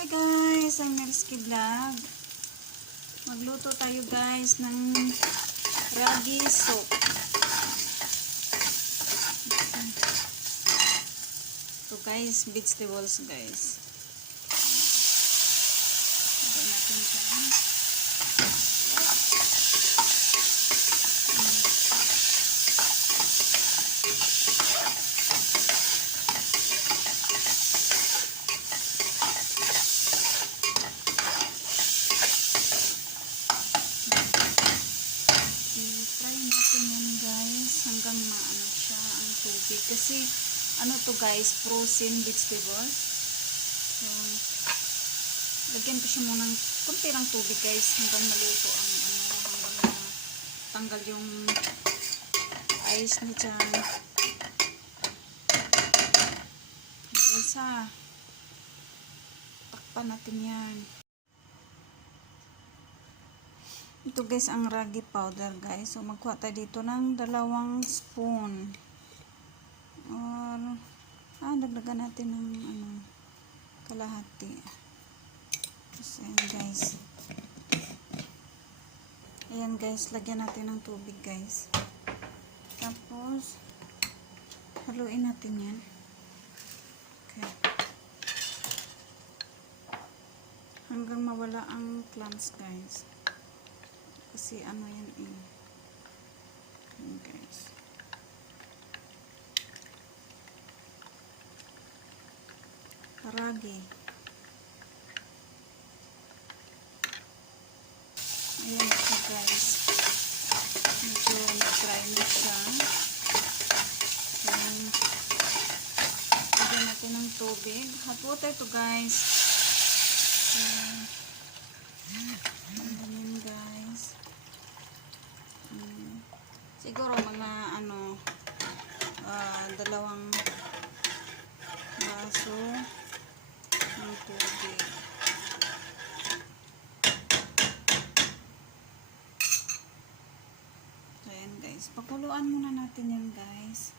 Hi guys, I'm Melski Vlog. Magluto tayo guys ng ragi soup. So guys, vegetables guys. Lagyan natin dyan. I-fry natin yan guys hanggang maano siya ang tubig. Kasi ano to guys, frozen vegetables. So, lagyan ko siya muna ng kunti ng tubig guys hanggang maluto ang ano, hanggang tanggal yung ice niya dyan. Guys ha, takpan natin yan. Ito guys ang ragi powder guys. So magkuha tayo dito ng 2 spoon. Or dagdagan natin ng kalahati. Tapos ayan guys. Ayan guys, lagyan natin ng tubig guys. Tapos haluin natin yan. Okay. Hanggang mawala ang clumps guys. Kasi ano yan guys. Ragi. Ayan siya guys. Medyo nag-dry na siya. Ayan. Lagyan natin ng tubig. Hot water to guys. Ayan guys. Siguro mga 2 baso ng tubig. Ayan guys, pakuluan muna natin yan guys.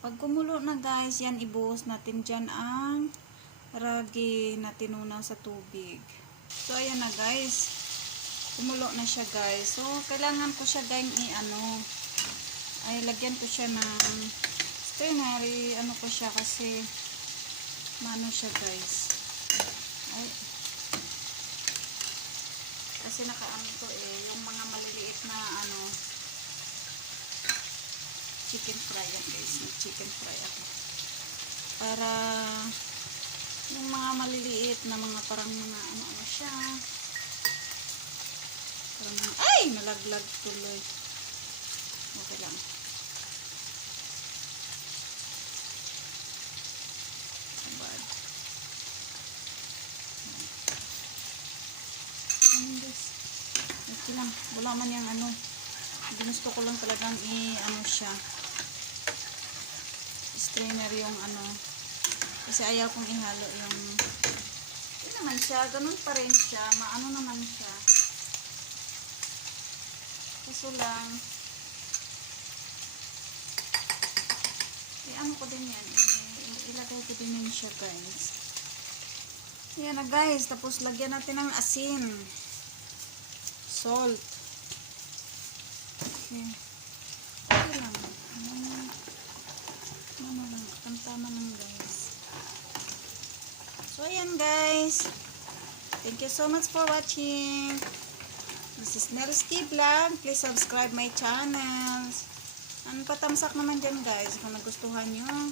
Pag kumulo na guys, yan ibuhos natin dyan ang ragi na tinuna sa tubig. So ayan na guys, kumulo na siya guys. So kailangan ko siya guys ay lagyan ko siya ng strainer. Ko siya kasi mano siya guys. Ay, kasi nakaano to yung mga maliliit na chicken fry yan guys. Chicken fry ako. Para yung mga maliliit na mga parang mga siya. Parang mga, ay! Nalaglag tuloy. Okay lang. Bad. Guys. Okay lang. Wala man yung ginusto ko lang talagang siya. Strainer yung kasi ayaw kong ihalo yung yun naman siya. Ganun pa rin siya. Maano naman siya. Kaso lang ko din yan. Ilagay ko din yan siya guys. Yan na guys. Tapos lagyan natin ng asin. Salt. Okay. Okay lang. Tama lang guys. So ayan guys. Thank you so much for watching. This is Melski Vlog. Please subscribe my channel. Patamsak naman dyan guys kung nagustuhan nyo.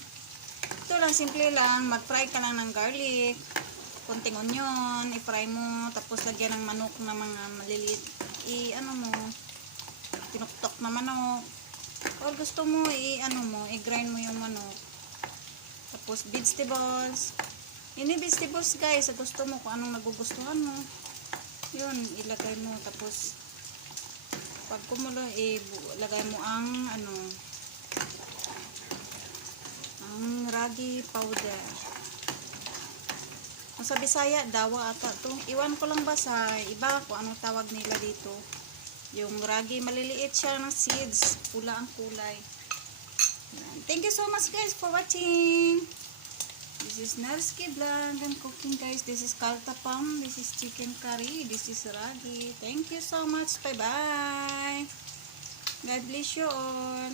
Ito lang, simple lang. Mag-fry ka lang ng garlic, kunting onion, i-fry mo, tapos lagyan ng manok na mga maliliit. Tinuktok na manok. Or gusto mo, i-grind mo yung manok. Tapos vegetables. Ini vegetables guys, gusto mo kung anong nagugustuhan mo. Yun, ilagay mo. Tapos pag kumulo, ilagay mo ang ragi powder. Sa Bisaya, dawa ata to. Iwan ko lang ba sa iba kung anong tawag nila dito. Yung ragi, maliliit siya ng seeds. Pula ang kulay. Thank you so much guys for watching. This is Narski Vlog and cooking, guys. This is kaltapam. This is chicken curry. This is ragi. Thank you so much. Bye-bye. God bless you all.